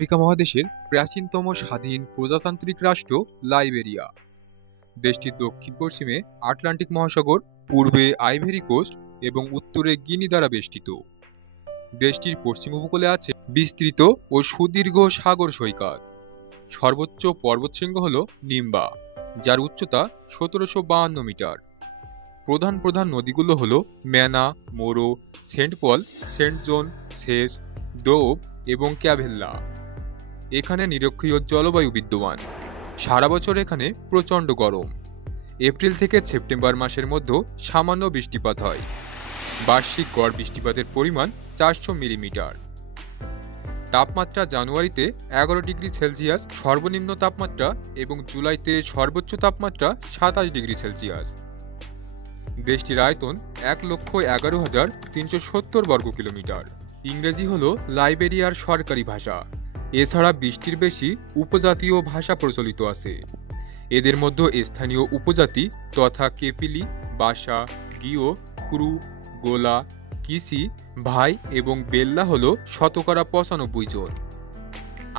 Africa মহাদেশের প্রাচীনতম স্বাধীন প্রজাতান্ত্রিক রাষ্ট্র লাইবেরিয়া। দেশটির দক্ষিণ পশ্চিমে আটলান্টিক মহাসাগর, পূর্বে আইভরি কোস্ট এবং উত্তরে গিনি দ্বারা বেষ্টিত। দেশটির পশ্চিম উপকূলে আছে বিস্তৃত ও সুদীর্ঘ সাগর সৈকত। সর্বোচ্চ পর্বতশৃঙ্গ হল নিম্বা, যার উচ্চতা ১৭৫২ মিটার। প্রধান প্রধান নদীগুলো হল ম্যানা, মোরো, সেন্ট পল, সেন্ট জন, সেস, দোব এবং ক্যাভেল্লা। এখানে নিরক্ষীয় জলবায়ু বিদ্যমান। সারা বছর এখানে প্রচণ্ড গরম। এপ্রিল থেকে সেপ্টেম্বর মাসের মধ্যে সামান্য বৃষ্টিপাত হয়। বার্ষিক গড় বৃষ্টিপাতের পরিমাণ ৪০০ মিলিমিটার। তাপমাত্রা জানুয়ারিতে ১১ ডিগ্রি সেলসিয়াস সর্বনিম্ন তাপমাত্রা এবং জুলাইতে সর্বোচ্চ তাপমাত্রা ২৭ ডিগ্রি সেলসিয়াস। দেশটির আয়তন ১,১১,৩৭০ বর্গ কিলোমিটার। ইংরেজি হল লাইবেরিয়ার সরকারি ভাষা। এছাড়া ২০টির বেশি উপজাতীয় ভাষা প্রচলিত আছে। এদের মধ্যে স্থানীয় উপজাতি তথা কেপিলি, বাসা, গিও, ক্রু, গোলা, কিসি, ভাই এবং বেল্লা হল শতকরা ৯৫ জন।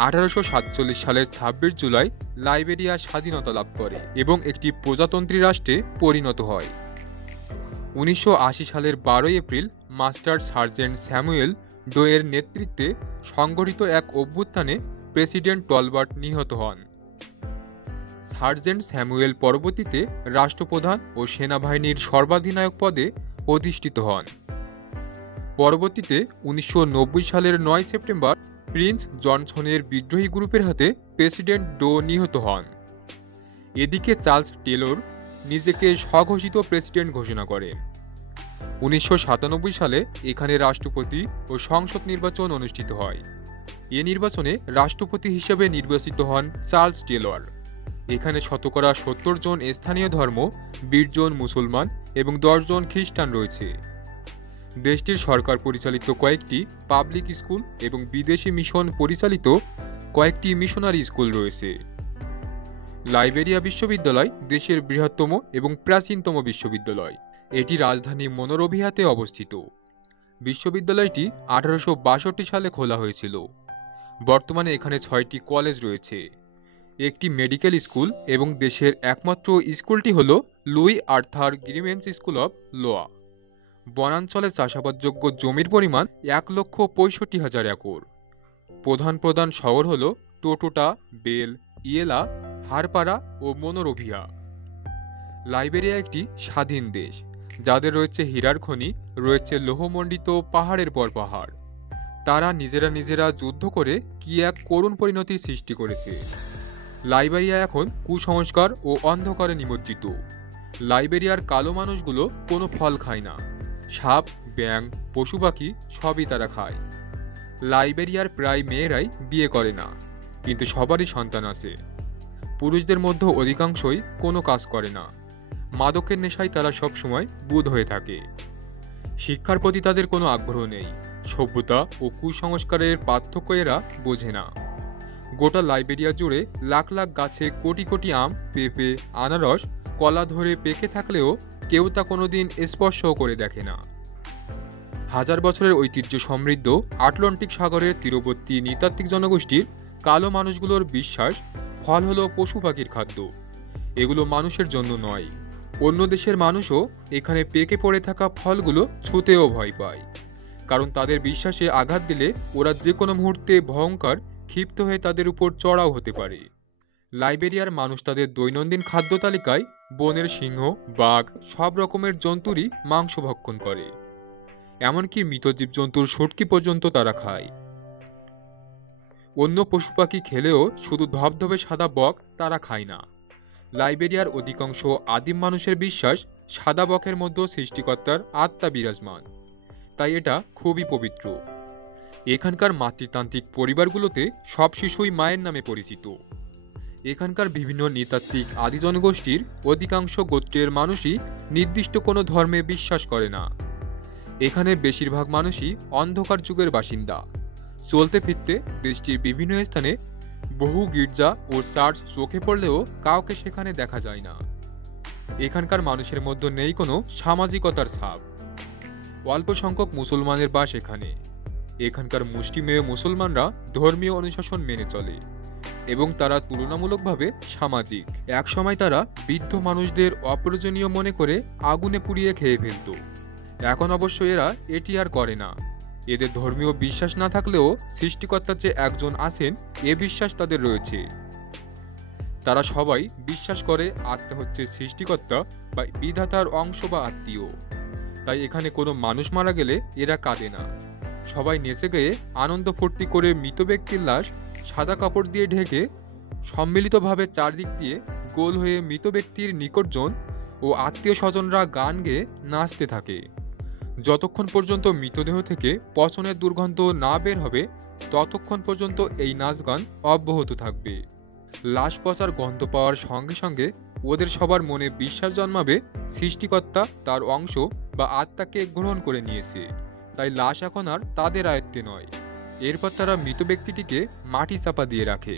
১৮৪৭ সালের ২৬ জুলাই লাইবেরিয়া স্বাধীনতা লাভ করে এবং একটি প্রজাতন্ত্রী রাষ্ট্রে পরিণত হয়। ১৯৮০ সালের ১২ এপ্রিল মাস্টার সার্জেন্ট স্যামুয়েল ডোয়ের নেতৃত্বে সংগঠিত এক অভ্যুত্থানে প্রেসিডেন্ট টলবার্ট নিহত হন। সার্জেন্ট স্যামুয়েল পরবর্তীতে রাষ্ট্রপ্রধান ও সেনাবাহিনীর সর্বাধিনায়ক পদে অধিষ্ঠিত হন। পরবর্তীতে ১৯৯০ সালের ৯ সেপ্টেম্বর প্রিন্স জনসনের বিদ্রোহী গ্রুপের হাতে প্রেসিডেন্ট ডো নিহত হন। এদিকে চার্লস টেলর নিজেকে স্বঘোষিত প্রেসিডেন্ট ঘোষণা করেন। ১৯৯৭ সালে এখানে রাষ্ট্রপতি ও সংসদ নির্বাচন অনুষ্ঠিত হয়। এ নির্বাচনে রাষ্ট্রপতি হিসেবে নির্বাচিত হন চার্লস টেলর। এখানে শতকরা ৭০ জন স্থানীয় ধর্ম, ২০ জন মুসলমান এবং ১০ জন খ্রিস্টান রয়েছে। দেশটির সরকার পরিচালিত কয়েকটি পাবলিক স্কুল এবং বিদেশি মিশন পরিচালিত কয়েকটি মিশনারি স্কুল রয়েছে। লাইবেরিয়া বিশ্ববিদ্যালয় দেশের বৃহত্তম এবং প্রাচীনতম বিশ্ববিদ্যালয়। এটি রাজধানী মনোরোভিয়াতে অবস্থিত। বিশ্ববিদ্যালয়টি ১৮৬২ সালে খোলা হয়েছিল। বর্তমানে এখানে ৬টি কলেজ রয়েছে, একটি মেডিকেল স্কুল এবং দেশের একমাত্র স্কুলটি হল Louis Arthur Grimmens school of law. বনাঞ্চলে চাষাবাদযোগ্য জমির পরিমাণ ১,৬৫,০০০ একর। প্রধান প্রধান শহর হল টোটোটা, বেল, ইয়েলা, হারপারা ও মনোরোভিয়া। লাইবেরিয়া একটি স্বাধীন দেশ, যাদের রয়েছে হীরার খনি, রয়েছে লৌহমণ্ডিত পাহাড়ের পর পাহাড়। তারা নিজেরা যুদ্ধ করে কি এক করুণ পরিণতি সৃষ্টি করেছে। লাইবেরিয়া এখন কুসংস্কার ও অন্ধকারে নিমজ্জিত। লাইবেরিয়ার কালো মানুষগুলো কোনো ফল খায় না। সাপ, ব্যাঙ, পশু পাখি সবই তারা খায়। লাইবেরিয়ার প্রায় মেয়েরাই বিয়ে করে না, কিন্তু সবারই সন্তান আছে। পুরুষদের মধ্যে অধিকাংশই কোনো কাজ করে না। মাদকের নেশায় তারা সবসময় বুঁদ হয়ে থাকে। শিক্ষার প্রতি তাদের কোনো আগ্রহ নেই। সভ্যতা ও কুসংস্কারের পার্থক্য এরা বোঝে না। গোটা লাইবেরিয়া জুড়ে লাখ লাখ গাছে কোটি কোটি আম, পেঁপে, আনারস, কলা ধরে পেকে থাকলেও কেউ তা কোনোদিন স্পর্শও করে দেখে না। হাজার বছরের ঐতিহ্য সমৃদ্ধ আটলান্টিক সাগরের তীরবর্তী নৃতাত্ত্বিক জনগোষ্ঠীর কালো মানুষগুলোর বিশ্বাস ফল হলো পশু পাখির খাদ্য। এগুলো মানুষের জন্য নয়। অন্য দেশের মানুষও এখানে পেকে পড়ে থাকা ফলগুলো ছুঁতেও ভয় পায়, কারণ তাদের বিশ্বাসে আঘাত দিলে ওরা যে কোনো মুহূর্তে ভয়ঙ্কর ক্ষিপ্ত হয়ে তাদের উপর চড়াও হতে পারে। লাইবেরিয়ার মানুষ তাদের দৈনন্দিন খাদ্য তালিকায় বনের সিংহ, বাঘ সব রকমের জন্তুরই মাংস ভক্ষণ করে। এমনকি মৃত জীবজন্তুর শুটকি পর্যন্ত তারা খায়। অন্য পশু পাখি খেলেও শুধু ধবধবে সাদা বক তারা খায় না। লাইবেরিয়ার অধিকাংশ আদিম মানুষের বিশ্বাস সাদা বকের মধ্যে সৃষ্টিকর্তার আত্মা বিরাজমান, তাই এটা খুবই পবিত্র। এখানকার মাতৃতান্ত্রিক পরিবারগুলোতে সব শিশুই মায়ের নামে পরিচিত। এখানকার বিভিন্ন নৃতাত্ত্বিক আদি জনগোষ্ঠীর অধিকাংশ গোত্রের মানুষই নির্দিষ্ট কোনো ধর্মে বিশ্বাস করে না। এখানে বেশিরভাগ মানুষই অন্ধকার যুগের বাসিন্দা। চলতে ফিরতে দেশটির বিভিন্ন স্থানে বহু গির্জা ও চার্চ চোখে পড়লেও কাউকে সেখানে দেখা যায় না। এখানকার মানুষের মধ্যে নেই কোনো সামাজিকতার ছাপ। অল্প সংখ্যক মুসলমানের বাস এখানে। এখানকার মুষ্টিমেয় মুসলমানরা ধর্মীয় অনুশাসন মেনে চলে এবং তারা তুলনামূলকভাবে সামাজিক। একসময় তারা বৃদ্ধ মানুষদের অপ্রয়োজনীয় মনে করে আগুনে পুড়িয়ে খেয়ে ফেলত। এখন অবশ্য এরা এটি আর করে না। এদের ধর্মীয় বিশ্বাস না থাকলেও সৃষ্টিকর্তার যে একজন আছেন এ বিশ্বাস তাদের রয়েছে। তারা সবাই বিশ্বাস করে আত্মা হচ্ছে সৃষ্টিকর্তা বা বিধাতার অংশ বা আত্মীয়। তাই এখানে কোনো মানুষ মারা গেলে এরা কাঁদে না। সবাই নেচে গেয়ে আনন্দ ফুর্তি করে মৃত ব্যক্তির লাশ সাদা কাপড় দিয়ে ঢেকে সম্মিলিতভাবে চারদিক দিয়ে গোল হয়ে মৃত ব্যক্তির নিকটজন ও আত্মীয় স্বজনরা গান গেয়ে নাচতে থাকে। যতক্ষণ পর্যন্ত মৃতদেহ থেকে পচনের দুর্গন্ধ না বের হবে ততক্ষণ পর্যন্ত এই নাচ গান অব্যাহত থাকবে। লাশ পচার গন্ধ পাওয়ার সঙ্গে সঙ্গে ওদের সবার মনে বিশ্বাস জন্মাবে সৃষ্টিকর্তা তার অংশ বা আত্মাকে গ্রহণ করে নিয়েছে, তাই লাশ এখন আর তাদের আয়ত্তে নয়। এরপর তারা মৃত ব্যক্তিটিকে মাটি চাপা দিয়ে রাখে।